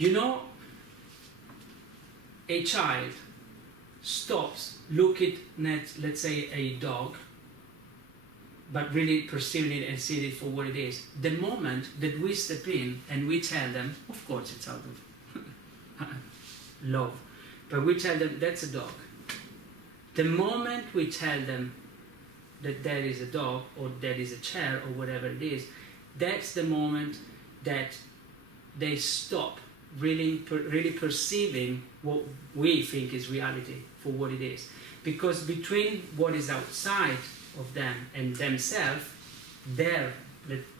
You know, a child stops looking at, let's say, a dog, but really perceiving it and seeing it for what it is. The moment that we step in and we tell them, of course it's out of love, but we tell them that's a dog. The moment we tell them that that is a dog or that is a chair or whatever it is, that's the moment that they stop really perceiving what we think is reality for what it is. Because between what is outside of them and themselves, their,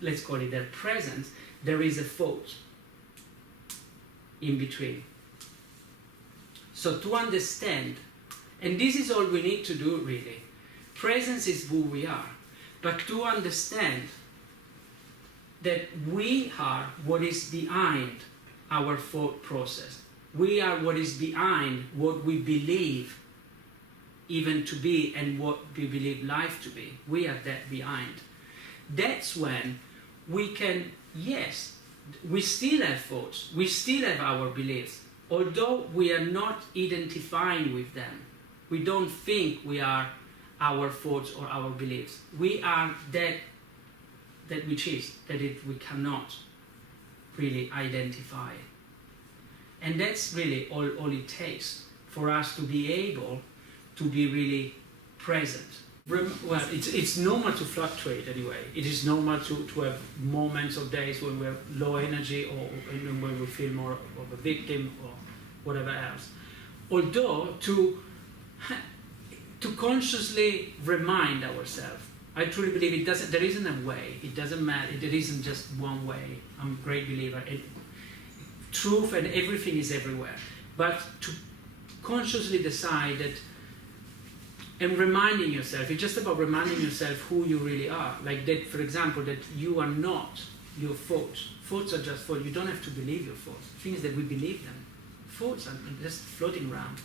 let's call it their presence, there is a thought in between. So to understand, and this is all we need to do really, presence is who we are, but to understand that we are what is behind our thought process. We are what is behind what we believe even to be and what we believe life to be. We are that behind. That's when we can, yes, we still have thoughts, we still have our beliefs, although we are not identifying with them. We don't think we are our thoughts or our beliefs. We are that which is, we cannot really identify. And that's really all it takes for us to be able to be really present. Well, it's normal to fluctuate anyway. It is normal to have moments of days when we have low energy or when we feel more of a victim or whatever else. Although to consciously remind ourselves, I truly believe there isn't a way, it doesn't matter, there isn't just one way. I'm a great believer. Truth and everything is everywhere. But to consciously decide that, and reminding yourself, it's just about reminding yourself who you really are. Like that, for example, that you are not your thoughts. Thoughts are just thoughts. You don't have to believe your thoughts. Things that we believe them. Thoughts are just floating around.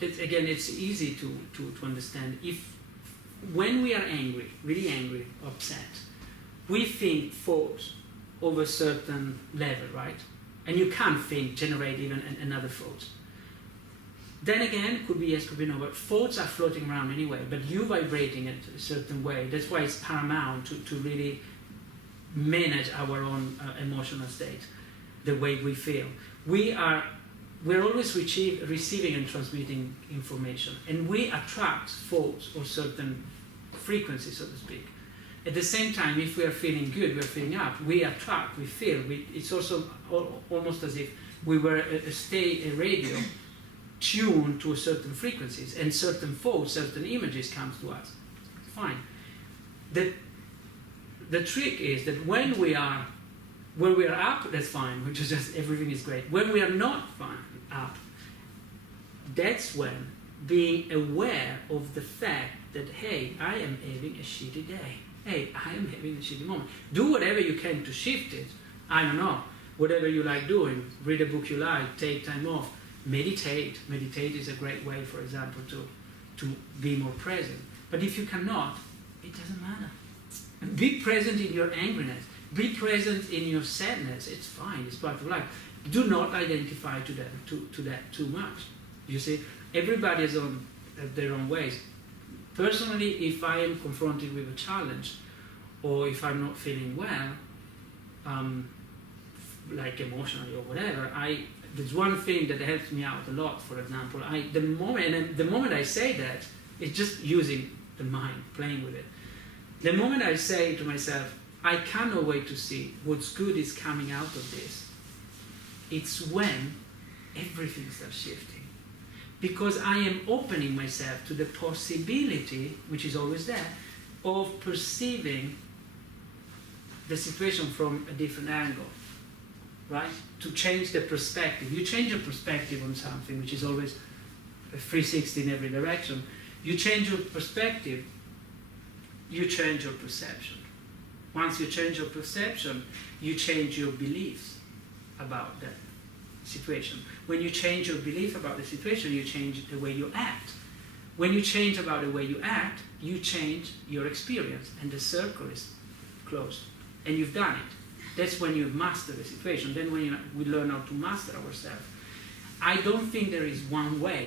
Again, it's easy to understand. When we are angry, really angry, upset, we think thoughts of a certain level, right? And you can't generate even another thought. Then again, could be yes, could be no, but thoughts are floating around anyway, but you vibrating it a certain way. That's why it's paramount to really manage our own emotional state, the way we feel. We're always receiving and transmitting information, and we attract thoughts or certain frequencies, so to speak. At the same time, if we are feeling good, we're feeling up, we attract, we feel. It's also almost as if we were a radio tuned to certain frequencies, and certain thoughts, certain images comes to us. Fine. The trick is that when we are up, that's fine, which is just everything is great. When we are not up, that's when being aware of the fact that, hey, I am having a shitty day. Hey, I am having a shitty moment. Do whatever you can to shift it. I don't know, whatever you like doing. Read a book you like, take time off, meditate. Meditate is a great way, for example, to be more present. But if you cannot, it doesn't matter. Be present in your angriness. Be present in your sadness. It's fine. It's part of life. Do not identify to that too much. You see, everybody has their own ways. Personally, if I am confronted with a challenge, or if I'm not feeling well, like emotionally or whatever, there's one thing that helps me out a lot. For example, the moment I say that, it's just using the mind, playing with it. The moment I say to myself, I cannot wait to see what's good is coming out of this, it's when everything starts shifting. Because I am opening myself to the possibility, which is always there, of perceiving the situation from a different angle, right? To change the perspective. You change your perspective on something, which is always a 360 in every direction. You change your perspective, you change your perception. Once you change your perception, you change your beliefs about that situation. When you change your belief about the situation, you change the way you act. When you change about the way you act, you change your experience, and the circle is closed. And you've done it. That's when you master the situation. Then we learn how to master ourselves. I don't think there is one way